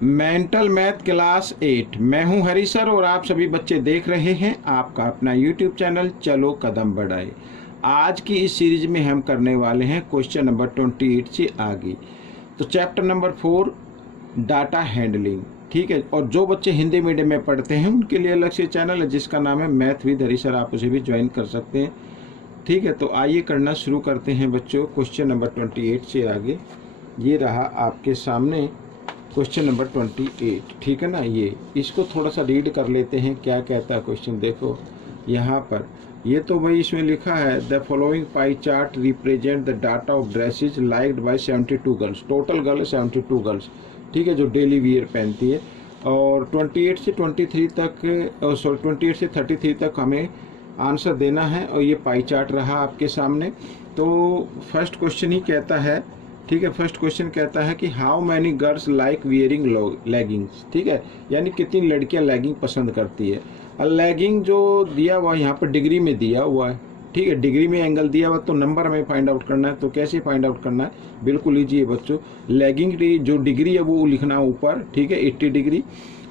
Mental math class 8। मैं हूं हरी sir और आप सभी बच्चे देख रहे हैं आपका अपना यूट्यूब चैनल चलो कदम बढ़ाए। आज की इस सीरीज में हम करने वाले हैं क्वेश्चन नंबर 28 से आगे। तो चैप्टर नंबर 4 डाटा हैंडलिंग, ठीक है। और जो बच्चे हिंदी मीडियम में पढ़ते हैं उनके लिए अलग से चैनल है जिसका नाम है मैथ विद हरी सर, आप उसे भी ज्वाइन कर सकते हैं, ठीक है। तो आइए करना शुरू करते हैं बच्चों क्वेश्चन नंबर 28 से आगे। ये रहा आपके सामने क्वेश्चन नंबर 28, ठीक है ना। ये इसको थोड़ा सा रीड कर लेते हैं क्या कहता है क्वेश्चन। देखो यहाँ पर ये तो भाई इसमें लिखा है the following pie chart represent the data of dresses liked by 72 girls. Total girl 72 girls, ठीक है, जो डेली वियर पहनती है। और 28 से 23 तक 28 से 33 तक हमें आंसर देना है और ये पाई चार्ट रहा आपके सामने। तो फर्स्ट क्वेश्चन ही कहता है, ठीक है, फर्स्ट क्वेश्चन कहता है कि how many girls like wearing leggings, ठीक है, यानी कितनी लड़कियां लेगिंग पसंद करती है। और लेगिंग जो दिया हुआ यहाँ पर डिग्री में दिया हुआ है, ठीक है, डिग्री में एंगल दिया हुआ, तो नंबर हमें फाइंड आउट करना है। तो कैसे फाइंड आउट करना है, बिल्कुल ईजी है बच्चों। लेगिंग जो डिग्री है वो लिखना ऊपर, ठीक है, 80 डिग्री,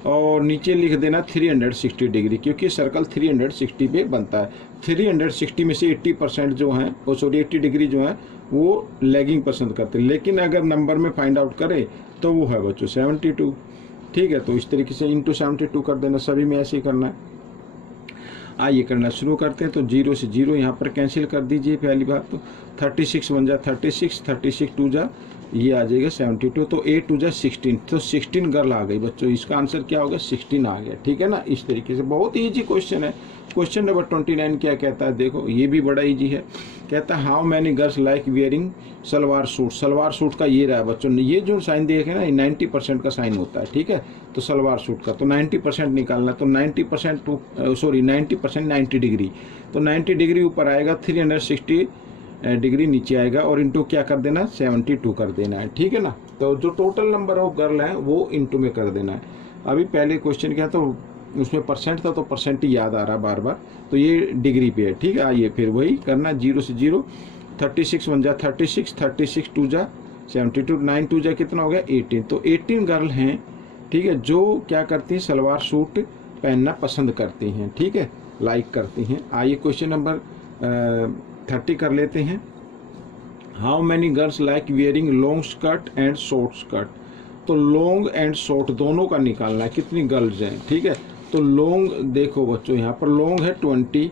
और नीचे लिख देना 360 डिग्री, क्योंकि सर्कल 360 पे बनता है। 360 में से 80% जो है, 80 डिग्री जो है वो लेगिंग पसंद करते हैं। लेकिन अगर नंबर में फाइंड आउट करें तो वो है बच्चों 72, ठीक है। तो इस तरीके से इंटू 72 कर देना, सभी में ऐसे ही करना है। आइए करना शुरू करते हैं। तो 0 से 0 यहाँ पर कैंसिल कर दीजिए पहली बात। तो 36 1 जा 36, 36 2 जा ये आ जाएगा 72, तो 8 2 जा 16, तो 16 गर्ल आ गई बच्चों। इसका आंसर क्या होगा, 16 आ गया, ठीक है ना। इस तरीके से बहुत ईजी क्वेश्चन है। क्वेश्चन नंबर 29 क्या कहता है, देखो ये भी बड़ा ईजी है। कहता है how many girls like wearing salwar suit. Salwar suit का ये रहा बच्चों, ये जो साइन देखे ना, 90% का साइन होता है, ठीक है। तो सलवार सूट का तो 90% निकालना, तो 90% 90 डिग्री, तो 90 डिग्री ऊपर आएगा, 360 डिग्री नीचे आएगा, और इंटू क्या कर देना, 72 कर देना है, ठीक है ना। तो जो टोटल नंबर ऑफ गर्ल है वो इंटू में कर देना है। अभी पहले क्वेश्चन क्या तो उसमें परसेंट था, तो परसेंट ही याद आ रहा बार बार, तो ये डिग्री पे है, ठीक है। आइए फिर वही करना, 0 से 0, 36 1 जा 36, 36 2 जा 72, 9 2 जा कितना हो गया 18। तो 18 गर्ल हैं, ठीक है, जो क्या करती हैं, सलवार सूट पहनना पसंद करती हैं, ठीक है, लाइक करती हैं। आइए क्वेश्चन नंबर 30 कर लेते हैं। How many girls like wearing long skirt and short skirt. तो लॉन्ग एंड शॉर्ट दोनों का निकालना है, कितनी गर्ल्स हैं, ठीक है। तो लॉन्ग देखो बच्चों, यहाँ पर लॉन्ग है 20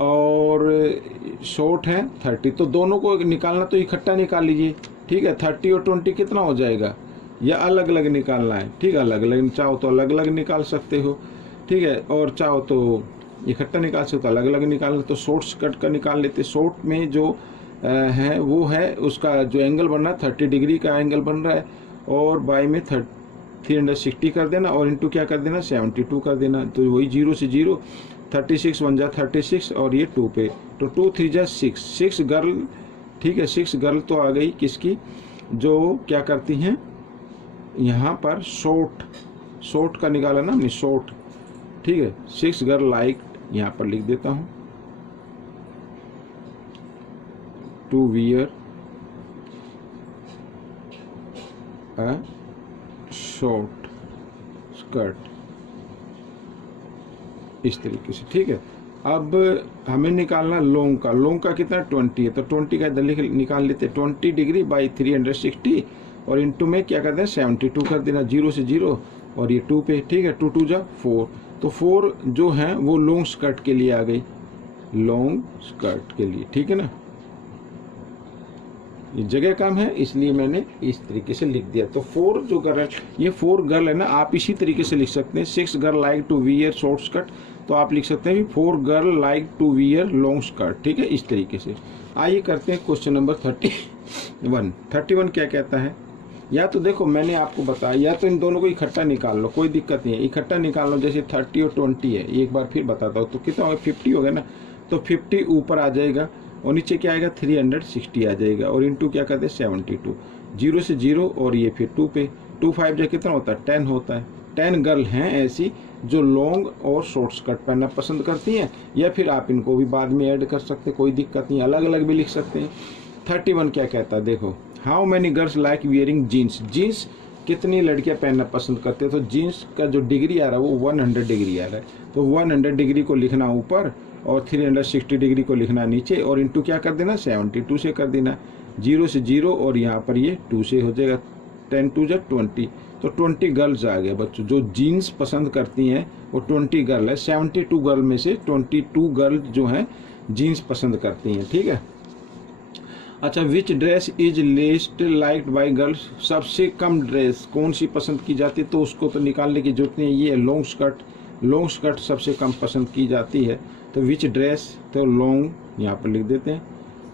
और शॉर्ट है 30, तो दोनों को निकालना तो इकट्ठा निकाल लीजिए, ठीक है। 30 और 20 कितना हो जाएगा, या अलग अलग निकालना है, ठीक है। अलग अलग चाहो तो अलग अलग निकाल सकते हो, ठीक है, और चाहो तो इकट्ठा निकाल सकते हो, अलग अलग निकालना। तो शॉर्ट स्कर्ट का निकाल लेते। शॉर्ट में जो है वो है, उसका जो एंगल बन रहा है 30 डिग्री का एंगल बन रहा है, और बाई में 360 कर देना, और इंटू क्या कर देना, 72 कर देना। तो वही 0 से 0, 36 1 जा 36, और ये 2 पे, तो 2 3 जा 6, 6 गर्ल, ठीक है। 6 गर्ल तो आ गई किसकी, जो क्या करती हैं यहाँ पर शॉर्ट का निकाला ना हमने, शॉर्ट, ठीक है। 6 गर्ल लाइक, यहाँ पर लिख देता हूँ, to wear a short skirt, इस तरीके से, ठीक है। अब हमें निकालना लॉन्ग का। लॉन्ग का कितना 20 है, तो 20 का इधर निकाल लेते, 20 डिग्री बाई 360, और इंटू में क्या कर दें 72 कर देना, 0 से 0, और ये 2 पे, ठीक है। 2 2 जा 4, तो 4 जो है वो लॉन्ग स्कर्ट के लिए आ गई, लॉन्ग स्कर्ट के लिए, ठीक है ना। ये जगह कम है इसलिए मैंने इस तरीके से लिख दिया। तो 4 जो गर्ल, ये 4 गर्ल है ना, आप इसी तरीके से लिख सकते हैं। 6 girl like to wear short skirt, तो आप लिख सकते हैं 4 girl like to wear long skirt, ठीक है, इस तरीके से। आइए करते हैं क्वेश्चन नंबर 31 क्या कहता है। या तो देखो मैंने आपको बताया, या तो इन दोनों को इकट्ठा निकाल लो, कोई दिक्कत नहीं है, इकट्ठा निकाल लो। जैसे 30 और 20 है, एक बार फिर बताता हूँ, तो कितना होगा 50 हो गया ना, तो 50 ऊपर आ जाएगा, और नीचे क्या आएगा 360 आ जाएगा, और इंटू क्या करते हैं 72, 0 से 0, और ये फिर 2 पे, 2 5 जो कितना होता है 10 होता है। 10 गर्ल हैं ऐसी जो लॉन्ग और शॉर्ट स्कर्ट पहनना पसंद करती हैं, या फिर आप इनको भी बाद में ऐड कर सकते हैं, कोई दिक्कत नहीं, अलग अलग भी लिख सकते हैं। 31 क्या कहता है, देखो how many girls like wearing jeans. Jeans कितनी लड़कियां पहनना पसंद करती है, तो जीन्स का जो डिग्री आ रहा है वो 100 डिग्री आ रहा है, तो 100 डिग्री को लिखना ऊपर और 360 डिग्री को लिखना नीचे, और इंटू क्या कर देना 72 से कर देना, 0 से 0 और यहाँ पर ये 2 से हो जाएगा, 10 2 जा 20, तो 20 गर्ल्स आ गए बच्चों जो जीन्स पसंद करती हैं, वो 20 गर्ल है। 72 गर्ल में से 22 गर्ल जो हैं जीन्स पसंद करती हैं, ठीक है। अच्छा, which dress is least liked by girls, सबसे कम ड्रेस कौन सी पसंद की जाती है, तो उसको तो निकालने की जरूरत नहीं है, ये लॉन्ग स्कर्ट, लॉन्ग स्कर्ट सबसे कम पसंद की जाती है, तो विच ड्रेस, तो लॉन्ग यहाँ पर लिख देते हैं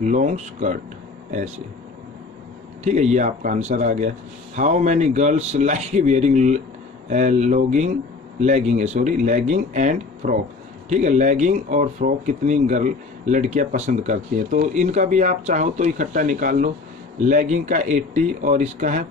लॉन्ग स्कर्ट ऐसे, ठीक है, ये आपका आंसर आ गया। How many girls like wearing legging and frock, ठीक है, लेगिंग और फ्रॉक कितनी गर्ल लड़कियां पसंद करती हैं, तो इनका भी आप चाहो तो इकट्ठा निकाल लो। लेगिंग का 80 और इसका है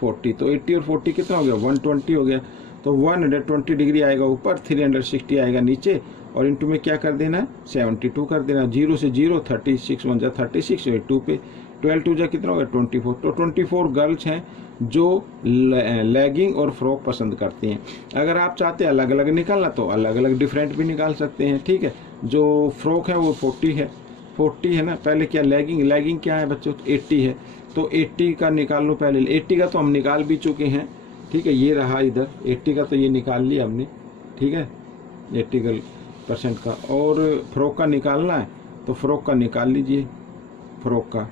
40, तो 80 और 40 कितना हो गया 120 हो गया, तो 120 डिग्री आएगा ऊपर, 360 आएगा नीचे, और इंटू में क्या कर देना है 72 कर देना, 0 से 0 36 1 जा 36 और 2 पे 12 2 जा कितना हो गया 24, तो 24 गर्ल्स हैं जो लेगिंग और फ्रॉक पसंद करती हैं। अगर आप चाहते हैं अलग अलग निकालना तो अलग अलग डिफरेंट भी निकाल सकते हैं, ठीक है। जो फ्रॉक है वो 40 है ना, पहले क्या लेगिंग क्या है बच्चों 80 है, तो 80 का निकाल लो पहले, 80 का तो हम निकाल भी चुके हैं, ठीक है, ये रहा इधर 80 का तो ये निकाल लिया हमने, ठीक है, 80% का, और फ्रॉक का निकालना है तो फ्रॉक का निकाल लीजिए, फ्रॉक का,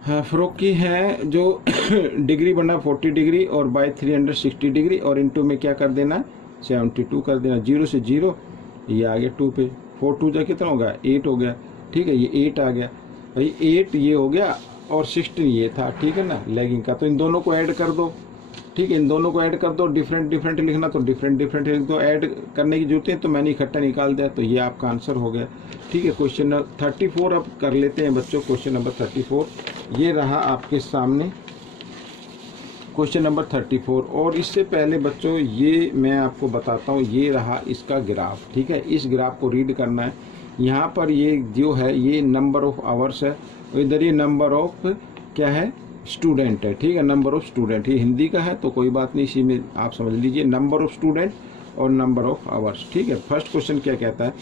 हाँ फ्रॉक की है जो डिग्री बना 40 डिग्री और बाय 360 डिग्री, और इंटू में क्या कर देना 72 कर देना, 0 से 0 ये आ गया 2 पे, 4 2 जा कितना हो गया 8 हो गया, ठीक है, ये 8 आ गया भाई, 8 ये हो गया और 16 ये था, ठीक है ना लेगिंग का, तो इन दोनों को ऐड कर दो, ठीक है, इन दोनों को ऐड कर दो, डिफरेंट लिखना तो डिफरेंट लिख दो, ऐड करने की जरूरत है तो मैंने इकट्ठा निकाल दिया, तो ये आपका आंसर हो गया, ठीक है। क्वेश्चन नंबर 34 अब कर लेते हैं बच्चों, क्वेश्चन नंबर 34 ये रहा आपके सामने क्वेश्चन नंबर 34, और इससे पहले बच्चों ये मैं आपको बताता हूँ, ये रहा इसका ग्राफ, ठीक है, इस ग्राफ को रीड करना है। यहाँ पर ये जो है ये नंबर ऑफ आवर्स है, इधर ये नंबर ऑफ क्या है स्टूडेंट है, ठीक है, नंबर ऑफ स्टूडेंट, ये हिंदी का है तो कोई बात नहीं, इसी में आप समझ लीजिए नंबर ऑफ स्टूडेंट और नंबर ऑफ आवर्स, ठीक है। फर्स्ट क्वेश्चन क्या कहता है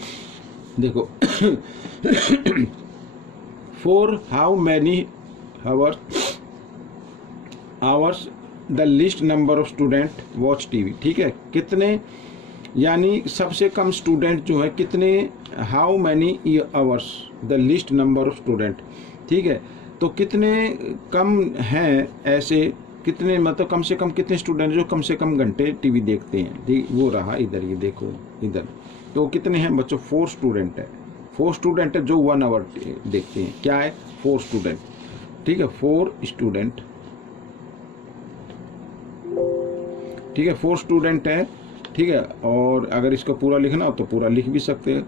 देखो for how many hours the list number of student watch TV, ठीक है, कितने यानी सबसे कम स्टूडेंट जो है कितने, how many hours the list number of student, ठीक है, तो कितने कम हैं ऐसे, कितने मतलब कम से कम कितने स्टूडेंट जो कम से कम घंटे टीवी देखते हैं, ठीक, वो रहा इधर, ये देखो इधर, तो कितने हैं बच्चों 4 स्टूडेंट है, 4 स्टूडेंट है जो 1 आवर देखते हैं, क्या है 4 स्टूडेंट, ठीक है, 4 स्टूडेंट, ठीक है, 4 स्टूडेंट है, ठीक है, और अगर इसका पूरा लिखना हो तो पूरा लिख भी सकते हैं,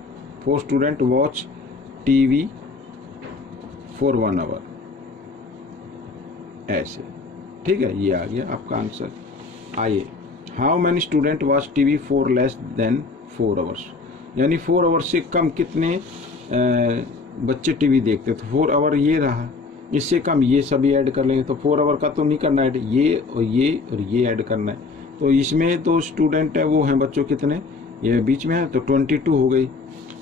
4 student watch TV for 1 hour ऐसे, ठीक है, ये आ गया आपका आंसर। आइए, how many student watch TV for less than 4 hours, यानी 4 आवर्स से कम कितने बच्चे टीवी देखते, तो 4 आवर ये रहा, इससे कम ये सभी ऐड कर लेंगे, तो 4 आवर का तो नहीं करना ऐड, ये और ये ऐड करना है, तो इसमें तो स्टूडेंट है वो हैं बच्चों कितने, ये बीच में है तो 22 हो गई,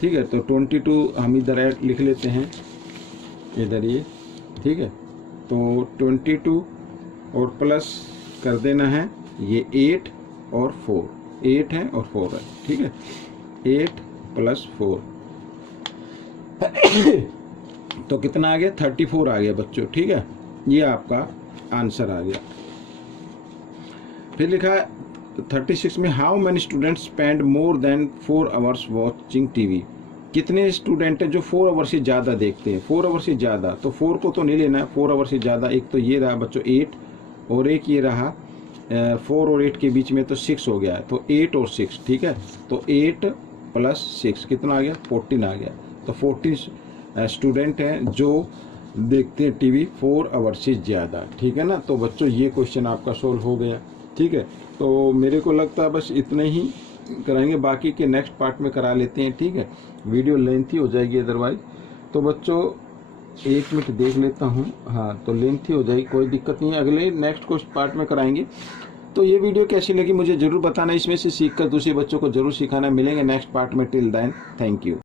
ठीक है, तो 22 हम इधर ऐड लिख लेते हैं इधर ये, ठीक है, तो 22 और प्लस कर देना है ये 8 और 4, 8 है और 4 है, ठीक है, 8 + 4 तो कितना आ गया 34 आ गया बच्चों, ठीक है, ये आपका आंसर आ गया। फिर लिखा है 36 में how many students spend more than 4 hours watching TV, कितने स्टूडेंट हैं जो 4 आवर से ज़्यादा देखते हैं, 4 आवर से ज़्यादा, तो 4 को तो नहीं लेना है, 4 आवर से ज़्यादा, एक तो ये रहा बच्चों 8 और एक ये रहा 4 और 8 के बीच में तो 6 हो गया है, तो 8 और 6, ठीक है, तो 8 + 6 कितना आ गया 14 आ गया, तो 14 स्टूडेंट हैं जो देखते हैं टीवी 4 आवर से ज़्यादा, ठीक है ना। तो बच्चों ये क्वेश्चन आपका सोल्व हो गया, ठीक है, तो मेरे को लगता है बस इतने ही कराएंगे, बाकी के नेक्स्ट पार्ट में करा लेते हैं, ठीक है, वीडियो लेंथी हो जाएगी अदरवाइज। तो बच्चों 1 मिनट देख लेता हूँ। हाँ, तो लेंथी हो जाएगी, कोई दिक्कत नहीं है, अगले नेक्स्ट क्वेश्चन पार्ट में कराएंगे। तो ये वीडियो कैसी लगी मुझे ज़रूर बताना, इसमें से सीखकर दूसरे बच्चों को ज़रूर सिखाना। मिलेंगे नेक्स्ट पार्ट में, टिल देन थैंक यू।